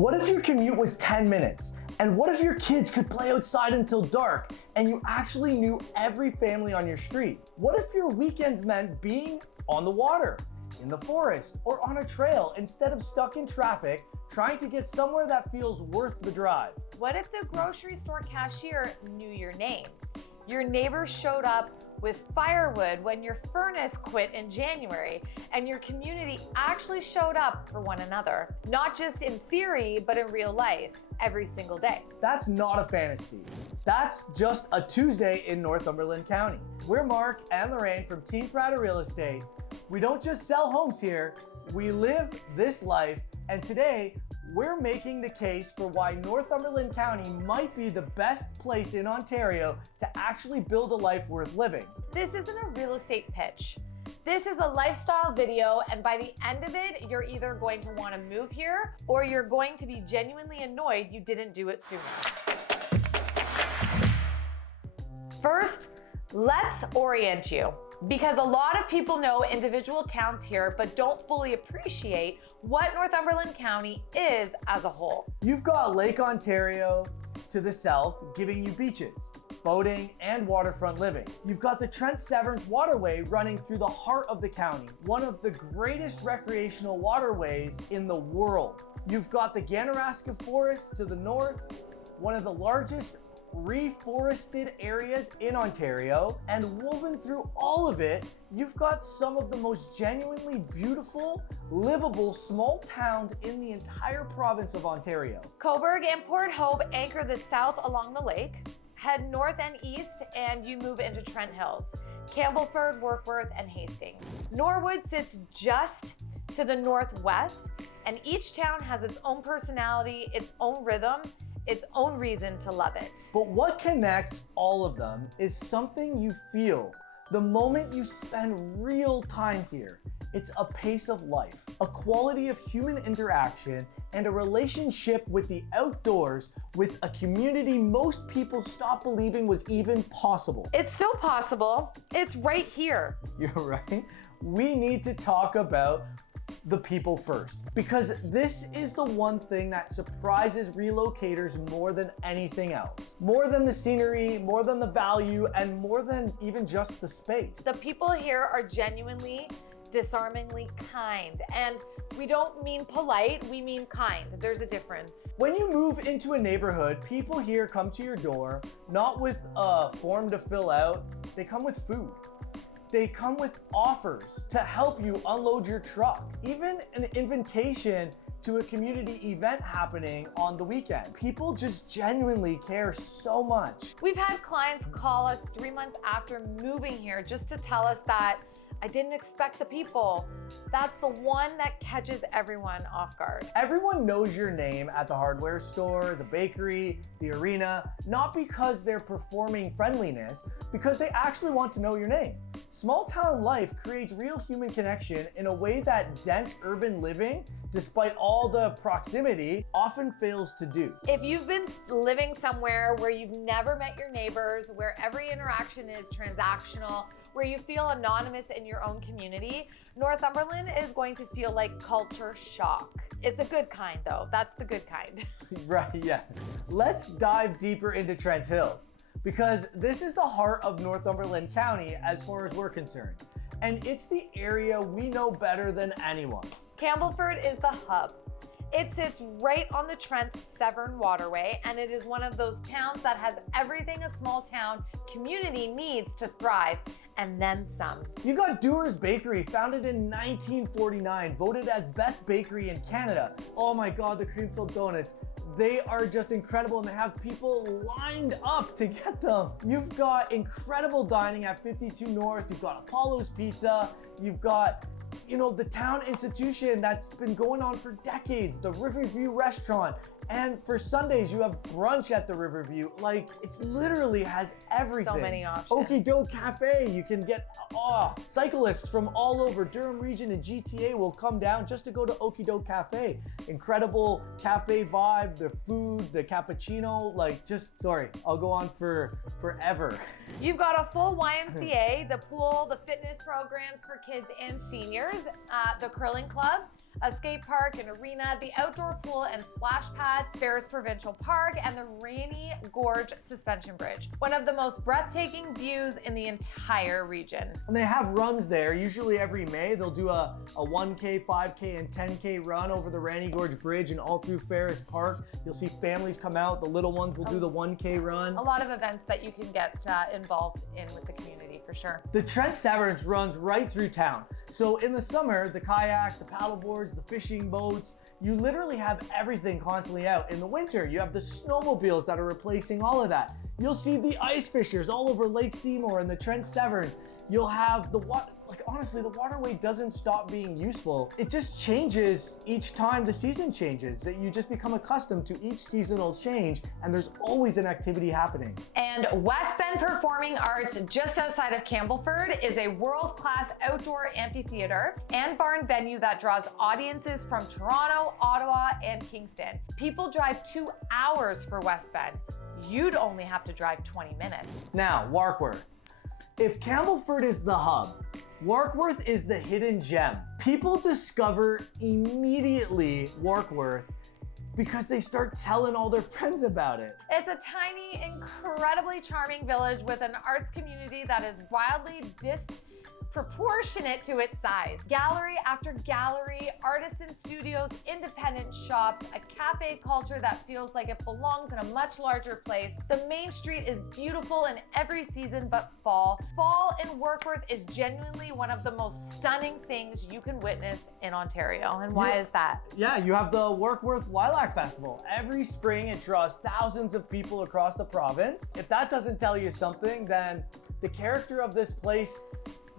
What if your commute was 10 minutes? And what if your kids could play outside until dark and you actually knew every family on your street? What if your weekends meant being on the water, in the forest, or on a trail instead of stuck in traffic trying to get somewhere that feels worth the drive? What if the grocery store cashier knew your name? Your neighbors showed up with firewood when your furnace quit in January, and your community actually showed up for one another, not just in theory, but in real life, every single day. That's not a fantasy. That's just a Tuesday in Northumberland County. We're Mark and Lorraine from Team Prata Real Estate. We don't just sell homes here, we live this life, and today, we're making the case for why Northumberland County might be the best place in Ontario to actually build a life worth living. This isn't a real estate pitch. This is a lifestyle video, and by the end of it, you're either going to want to move here or you're going to be genuinely annoyed you didn't do it sooner. First, let's orient you. Because a lot of people know individual towns here, but don't fully appreciate what Northumberland County is as a whole. You've got Lake Ontario to the south, giving you beaches, boating, and waterfront living. You've got the Trent Severn Waterway running through the heart of the county, one of the greatest recreational waterways in the world. You've got the Ganaraska Forest to the north, one of the largest reforested areas in Ontario, and woven through all of it, you've got some of the most genuinely beautiful, livable small towns in the entire province of Ontario. Cobourg and Port Hope anchor the south along the lake. Head north and east and you move into Trent Hills, Campbellford, Warkworth, and Hastings. Norwood sits just to the northwest, and each town has its own personality, its own rhythm, its own reason to love it. But what connects all of them is something you feel the moment you spend real time here. It's a pace of life, a quality of human interaction, and a relationship with the outdoors, with a community most people stopped believing was even possible. It's still possible. It's right here. You're right. We need to talk about the people first, because this is the one thing that surprises relocators more than anything else. More than the scenery, more than the value, and more than even just the space. The people here are genuinely, disarmingly kind. And we don't mean polite, we mean kind. There's a difference. When you move into a neighborhood, people here come to your door, not with a form to fill out, they come with food. They come with offers to help you unload your truck, even an invitation to a community event happening on the weekend. People just genuinely care so much. We've had clients call us 3 months after moving here just to tell us that I didn't expect the people. That's the one that catches everyone off guard. Everyone knows your name at the hardware store, the bakery, the arena, not because they're performing friendliness, because they actually want to know your name. Small town life creates real human connection in a way that dense urban living, despite all the proximity, often fails to do. If you've been living somewhere where you've never met your neighbors, where every interaction is transactional, where you feel anonymous in your own community, Northumberland is going to feel like culture shock. It's a good kind though, that's the good kind. Right, yes. Let's dive deeper into Trent Hills, because this is the heart of Northumberland County as far as we're concerned. And it's the area we know better than anyone. Campbellford is the hub. It sits right on the Trent Severn Waterway, and it is one of those towns that has everything a small town community needs to thrive, and then some. You got Dewar's Bakery, founded in 1949, voted as best bakery in Canada. Oh my God, the cream-filled donuts. They are just incredible, and they have people lined up to get them. You've got incredible dining at 52 North. You've got Apollo's Pizza. You've got, you know, the town institution that's been going on for decades, the Riverview Restaurant. And for Sundays, you have brunch at the Riverview. Like, it's literally has everything. So many options. Okie Doke Cafe, you can get, cyclists from all over Durham region and GTA will come down just to go to Okie Doke Cafe. Incredible cafe vibe, the food, the cappuccino, like I'll go on for forever. You've got a full YMCA, the pool, the fitness programs for kids and seniors, the curling club, a skate park, an arena, the outdoor pool and splash pad, Ferris Provincial Park, and the Rainy Gorge Suspension Bridge. One of the most breathtaking views in the entire region. And they have runs there. Usually every May, they'll do a 1K, 5K, and 10K run over the Rainy Gorge Bridge and all through Ferris Park. You'll see families come out. The little ones will do the 1K run. A lot of events that you can get involved in with the community for sure. The Trent Severance runs right through town. So in the summer, the kayaks, the paddle boards, the fishing boats, you literally have everything constantly out. In the winter, you have the snowmobiles that are replacing all of that. You'll see the ice fishers all over Lake Seymour and the Trent Severn. You'll have the water, like honestly, the waterway doesn't stop being useful. It just changes each time the season changes. That you just become accustomed to each seasonal change, and there's always an activity happening. And West Bend Performing Arts, just outside of Campbellford, is a world-class outdoor amphitheater and barn venue that draws audiences from Toronto, Ottawa, and Kingston. People drive 2 hours for West Bend. You'd only have to drive 20 minutes. Now, Warkworth. If Campbellford is the hub, Warkworth is the hidden gem. People discover immediately Warkworth because they start telling all their friends about it. It's a tiny, incredibly charming village with an arts community that is wildly disproportionate to its size. Gallery after gallery, artisan studios, independent shops, a cafe culture that feels like it belongs in a much larger place. The main street is beautiful in every season but fall. Fall in Warkworth is genuinely one of the most stunning things you can witness in Ontario. And why is that? Yeah, you have the Warkworth Lilac Festival. Every spring it draws thousands of people across the province. If that doesn't tell you something, then the character of this place,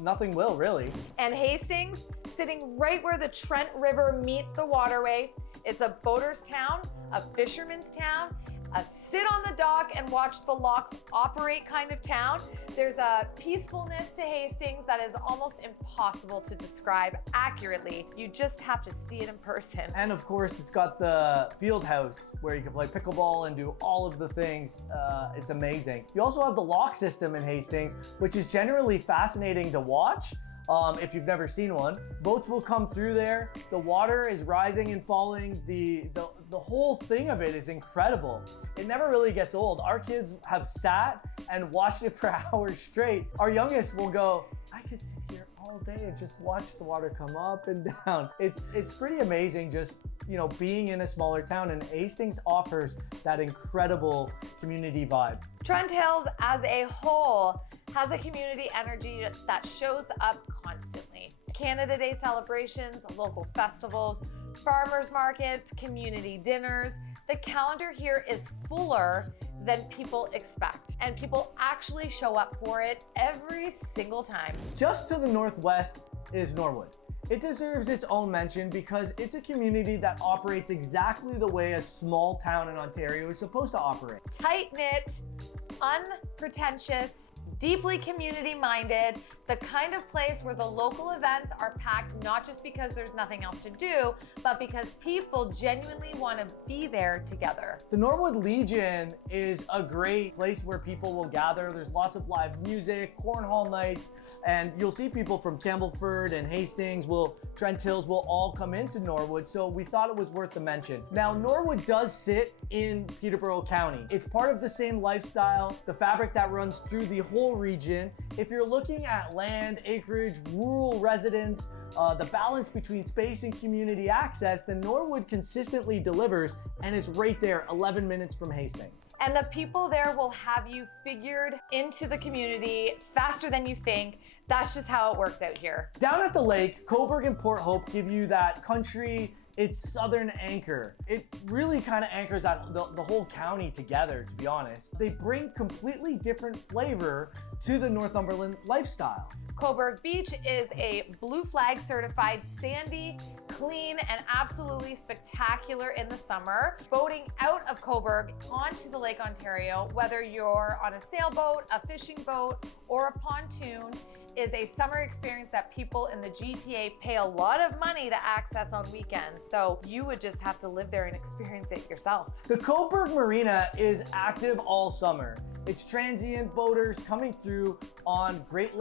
nothing will really. And Hastings, sitting right where the Trent River meets the waterway. It's a boater's town, a fisherman's town, a sit on the dock and watch the locks operate kind of town. There's a peacefulness to Hastings that is almost impossible to describe accurately. You just have to see it in person. And of course, it's got the field house where you can play pickleball and do all of the things. It's amazing. You also have the lock system in Hastings, which is generally fascinating to watch. If you've never seen one, boats will come through there. The water is rising and falling. The whole thing of it is incredible. It never really gets old. Our kids have sat and watched it for hours straight. Our youngest will go, I could sit here all day and just watch the water come up and down. It's pretty amazing just, being in a smaller town, and Hastings offers that incredible community vibe. Trent Hills as a whole has a community energy that shows up constantly. Canada Day celebrations, local festivals, farmers markets, community dinners. The calendar here is fuller than people expect, and people actually show up for it every single time. Just to the northwest is Norwood. It deserves its own mention because it's a community that operates exactly the way a small town in Ontario is supposed to operate. Tight-knit, unpretentious, deeply community-minded, the kind of place where the local events are packed not just because there's nothing else to do, but because people genuinely want to be there together. The Norwood Legion is a great place where people will gather. There's lots of live music, cornhole nights, and you'll see people from Campbellford and Hastings, Trent Hills will all come into Norwood, so we thought it was worth the mention. Now, Norwood does sit in Peterborough County. It's part of the same lifestyle, the fabric that runs through the whole region. If you're looking at land, acreage, rural residents, the balance between space and community access, then Norwood consistently delivers, and it's right there, 11 minutes from Hastings. And the people there will have you figured into the community faster than you think. That's just how it works out here. Down at the lake, Cobourg and Port Hope give you that country, its southern anchor. It really kind of anchors out the whole county together, to be honest. They bring completely different flavor to the Northumberland lifestyle. Cobourg Beach is a Blue Flag certified sandy, clean, and absolutely spectacular in the summer. Boating out of Cobourg onto the Lake Ontario, whether you're on a sailboat, a fishing boat, or a pontoon, is a summer experience that people in the GTA pay a lot of money to access on weekends. So you would just have to live there and experience it yourself. The Cobourg Marina is active all summer. It's transient boaters coming through on the Great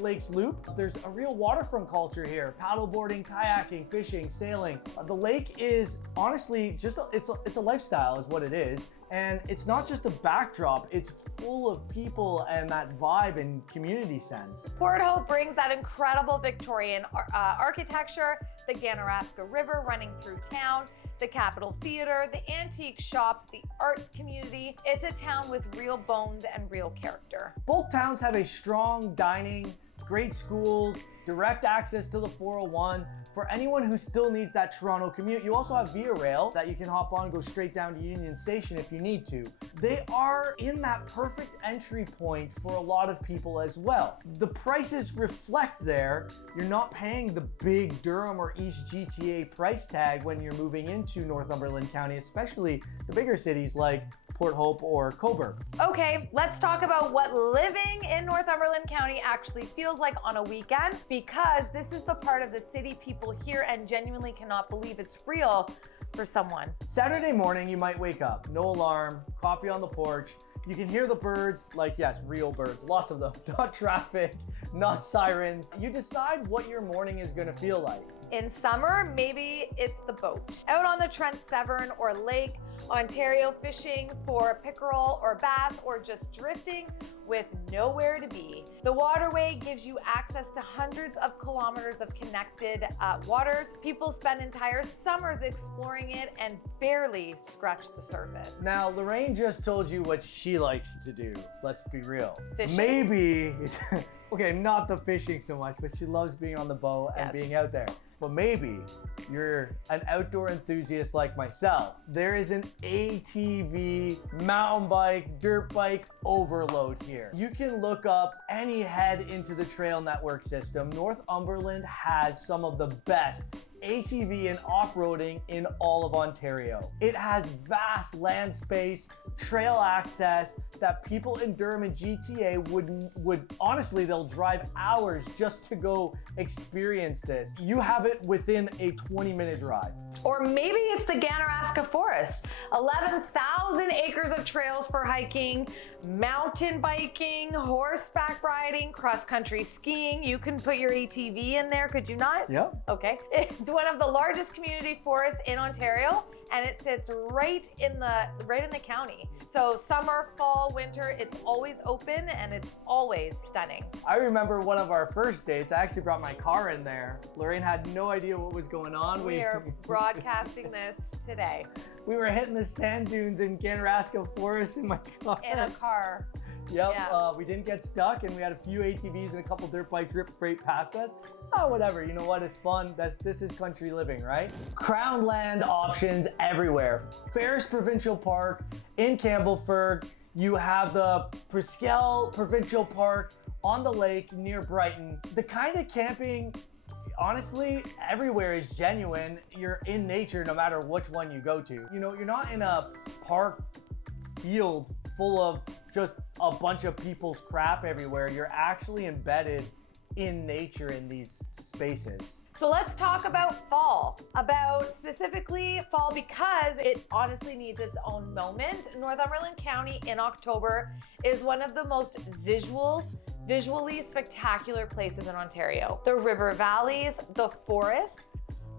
Lakes Loop. There's a real waterfront culture here. Paddleboarding, kayaking, fishing, sailing. The lake is honestly just it's a lifestyle is what it is. And it's not just a backdrop, it's full of people and that vibe and community sense. Port Hope brings that incredible Victorian architecture, the Ganaraska River running through town, the Capitol Theatre, the antique shops, the arts community. It's a town with real bones and real character. Both towns have a strong dining, great schools, direct access to the 401. For anyone who still needs that Toronto commute, you also have Via Rail that you can hop on, go straight down to Union Station if you need to. They are in that perfect entry point for a lot of people as well. The prices reflect there. You're not paying the big Durham or East GTA price tag when you're moving into Northumberland County, especially the bigger cities like Port Hope or Cobourg. Okay, let's talk about what living in Northumberland County actually feels like on a weekend, because this is the part of the city people hear and genuinely cannot believe it's real for someone. Saturday morning, you might wake up, no alarm, coffee on the porch. You can hear the birds, like yes, real birds, lots of them, not traffic, not sirens. You decide what your morning is gonna feel like. In summer, maybe it's the boat. Out on the Trent Severn or Lake Ontario fishing for pickerel or bass, or just drifting with nowhere to be. The waterway gives you access to hundreds of kilometers of connected waters. People spend entire summers exploring it and barely scratch the surface. Now, Lorraine just told you what she likes to do. Let's be real. Fishing. Maybe, okay, not the fishing so much, but she loves being on the boat and being out there. But maybe you're an outdoor enthusiast like myself. There is an ATV, mountain bike, dirt bike overload here. You can look up any head into the trail network system. Northumberland has some of the best ATV and off-roading in all of Ontario. It has vast land space, trail access that people in Durham and GTA would honestly, they'll drive hours just to go experience this. You have it within a 20-minute drive. Or maybe it's the Ganaraska Forest. 11,000 acres of trails for hiking, mountain biking, horseback riding, cross-country skiing. You can put your ATV in there, could you not? Yep. Okay. It's one of the largest community forests in Ontario, and it sits right in the county. So summer, fall, winter, it's always open and it's always stunning. I remember one of our first dates, I actually brought my car in there. Lorraine had no idea what was going on. We are broadcasting this today. We were hitting the sand dunes in Ganaraska Forest in my car. In a car. Yep, Yeah. We didn't get stuck, and we had a few ATVs and a couple dirt bike drift freight past us. Oh, whatever, you know what, it's fun. This is country living, right? Crown land options everywhere. Ferris Provincial Park in Campbellford. You have the Presqu'île Provincial Park on the lake near Brighton. The kind of camping, honestly, everywhere is genuine. You're in nature no matter which one you go to. You know, you're not in a park field full of just a bunch of people's crap everywhere. You're actually embedded in nature in these spaces. So let's talk about fall, about specifically fall, because it honestly needs its own moment. Northumberland County in October is one of the most visually spectacular places in Ontario. The river valleys, the forests,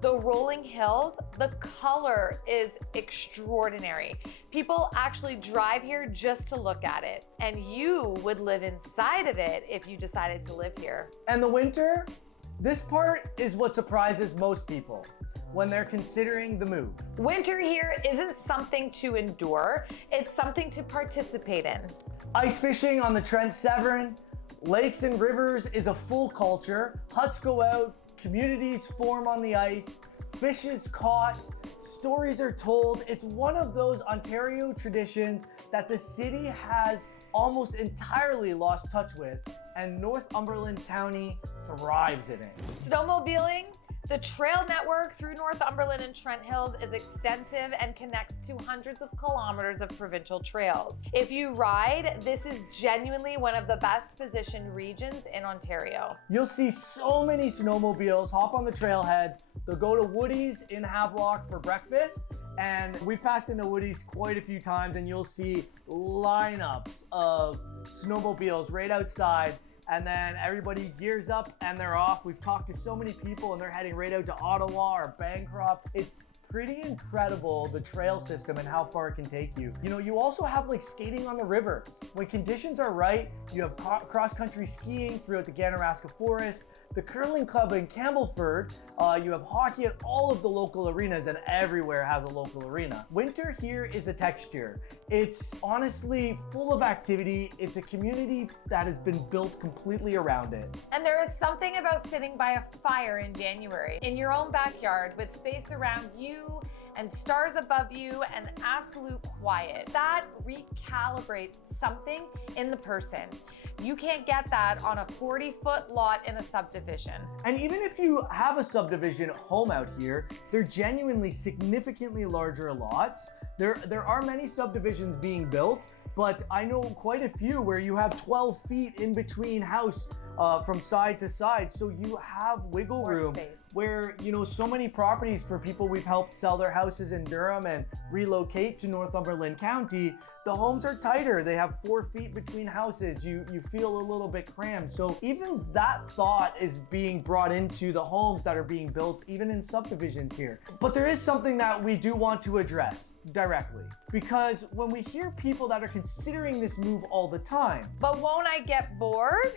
the rolling hills, the color is extraordinary. People actually drive here just to look at it, and you would live inside of it if you decided to live here. And the winter, this part is what surprises most people when they're considering the move. Winter here isn't something to endure, it's something to participate in. Ice fishing on the Trent Severn, lakes and rivers is a full culture. Huts go out, communities form on the ice, fish is caught, stories are told. It's one of those Ontario traditions that the city has almost entirely lost touch with, and Northumberland County thrives in it. Snowmobiling, the trail network through Northumberland and Trent Hills is extensive and connects to hundreds of kilometers of provincial trails. If you ride, this is genuinely one of the best positioned regions in Ontario. You'll see so many snowmobiles hop on the trailheads. They'll go to Woody's in Havelock for breakfast, And we've passed into Woody's quite a few times, and you'll see lineups of snowmobiles right outside, and then everybody gears up and they're off. We've talked to so many people and they're heading right out to Ottawa or Bancroft. It's pretty incredible, the trail system and how far it can take you. You know, you also have like skating on the river. When conditions are right, you have cross-country skiing throughout the Ganaraska Forest, the curling club in Campbellford, you have hockey at all of the local arenas, and everywhere has a local arena. Winter here is a texture. It's honestly full of activity. It's a community that has been built completely around it. And there is something about sitting by a fire in January in your own backyard with space around you and stars above you and absolute quiet. That recalibrates something in the person. You can't get that on a 40-foot lot in a subdivision. And even if you have a subdivision home out here, they're genuinely significantly larger lots. There are many subdivisions being built, but I know quite a few where you have 12 feet in between house from side to side. So you have wiggle room where, you know, so many properties for people we've helped sell their houses in Durham and relocate to Northumberland County, the homes are tighter. They have 4 feet between houses. You feel a little bit crammed. So even that thought is being brought into the homes that are being built, even in subdivisions here. But there is something that we do want to address directly, because when we hear people that are considering this move all the time, but won't I get bored?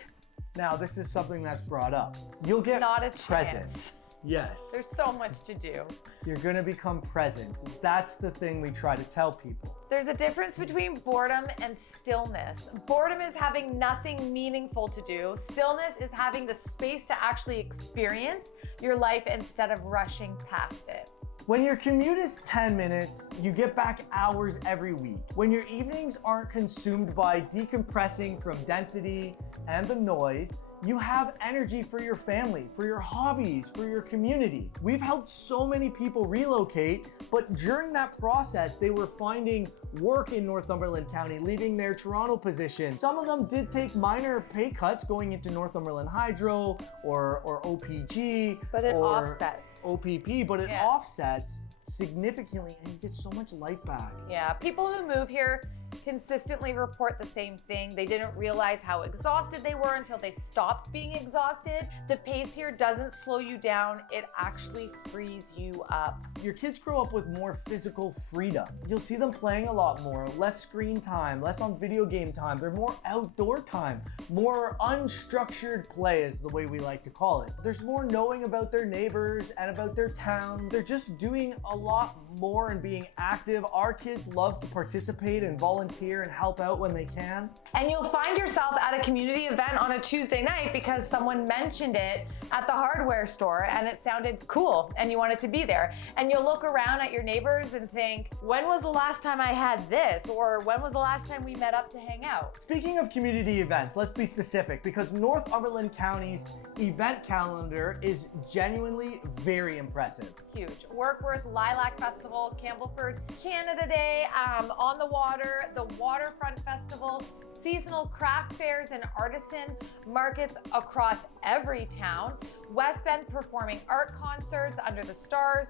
Now this is something that's brought up. You'll get not a chance. Present. Yes. There's so much to do. You're gonna become present. That's the thing we try to tell people. There's a difference between boredom and stillness. Boredom is having nothing meaningful to do. Stillness is having the space to actually experience your life instead of rushing past it. When your commute is 10 minutes, you get back hours every week. When your evenings aren't consumed by decompressing from density and the noise, you have energy for your family, for your hobbies, for your community. We've helped so many people relocate, but during that process, they were finding work in Northumberland County, leaving their Toronto position. Some of them did take minor pay cuts going into Northumberland Hydro or OPG, but it or offsets. OPP, but it offsets significantly, and you get so much life back. Yeah, people who move here consistently report the same thing. They didn't realize how exhausted they were until they stopped being exhausted. The pace here doesn't slow you down, it actually frees you up. Your kids grow up with more physical freedom. You'll see them playing a lot more, less screen time, less on video game time. They're more outdoor time, more unstructured play is the way we like to call it. There's more knowing about their neighbors and about their towns. They're just doing a lot more and being active. Our kids love to participate and volunteer and help out when they can. And you'll find yourself at a community event on a Tuesday night because someone mentioned it at the hardware store and it sounded cool and you wanted to be there. And you'll look around at your neighbors and think, when was the last time I had this? Or when was the last time we met up to hang out? Speaking of community events, let's be specific, because Northumberland County's event calendar is genuinely very impressive. Huge. Warkworth Lilac Festival, Campbellford Canada Day, On the Water, the Waterfront Festival, seasonal craft fairs and artisan markets across every town, West Bend performing art concerts under the stars,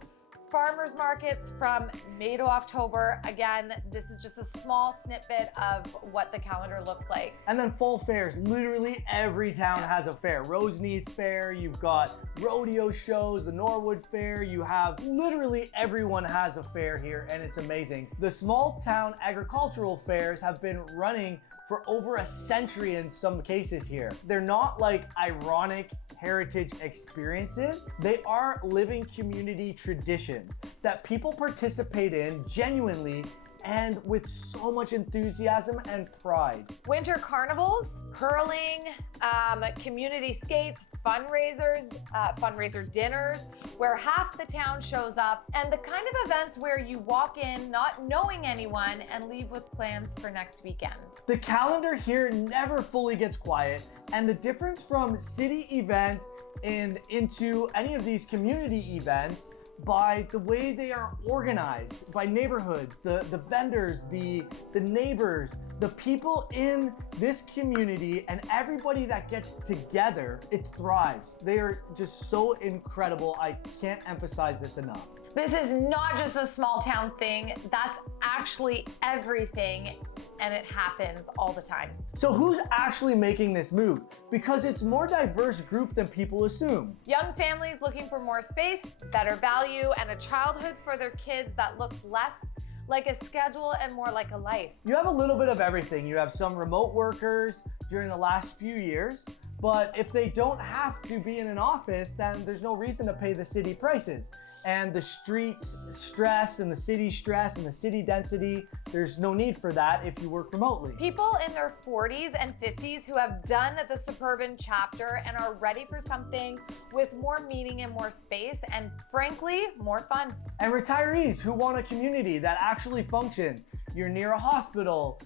farmers markets from May to October. Again, this is just a small snippet of what the calendar looks like. And then fall fairs. Literally every town has a fair. Roseneath Fair, you've got rodeo shows, the Norwood Fair, you have literally everyone has a fair here, and it's amazing. The small town agricultural fairs have been running for over a century in some cases here. They're not like ironic heritage experiences. They are living community traditions that people participate in genuinely and with so much enthusiasm and pride. Winter carnivals, hurling, community skates, fundraisers, fundraiser dinners, where half the town shows up, and the kind of events where you walk in not knowing anyone and leave with plans for next weekend. The calendar here never fully gets quiet, and the difference from city event and into any of these community events by the way they are organized, by neighborhoods, the vendors, the neighbors, the people in this community, and everybody that gets together, it thrives. They are just so incredible. I can't emphasize this enough. This is not just a small town thing, that's actually everything, and it happens all the time. So who's actually making this move? Because it's more diverse group than people assume. Young families looking for more space, better value, and a childhood for their kids that looks less like a schedule and more like a life. You have a little bit of everything. You have some remote workers during the last few years, but if they don't have to be in an office, then there's no reason to pay the city prices. And the streets stress and the city stress and the city density, there's no need for that if you work remotely. People in their 40s and 50s who have done the suburban chapter and are ready for something with more meaning and more space and frankly, more fun. And retirees who want a community that actually functions. You're near a hospital,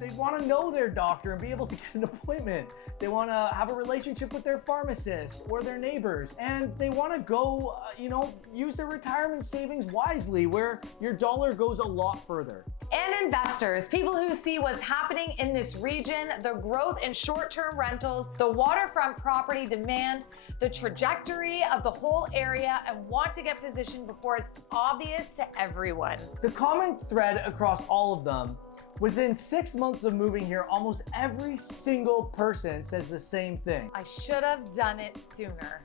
they want to know their doctor and be able to get an appointment. They want to have a relationship with their pharmacist or their neighbors, and they want to go, use their retirement savings wisely where your dollar goes a lot further. And investors, people who see what's happening in this region, the growth in short-term rentals, the waterfront property demand, the trajectory of the whole area, and want to get positioned before it's obvious to everyone. The common thread across all of them, within 6 months of moving here, almost every single person says the same thing. I should have done it sooner.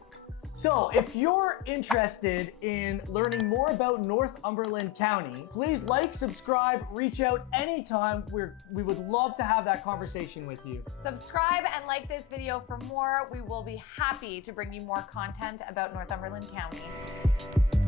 So if you're interested in learning more about Northumberland County, please like, subscribe, reach out anytime. We would love to have that conversation with you. Subscribe and like this video for more. We will be happy to bring you more content about Northumberland County.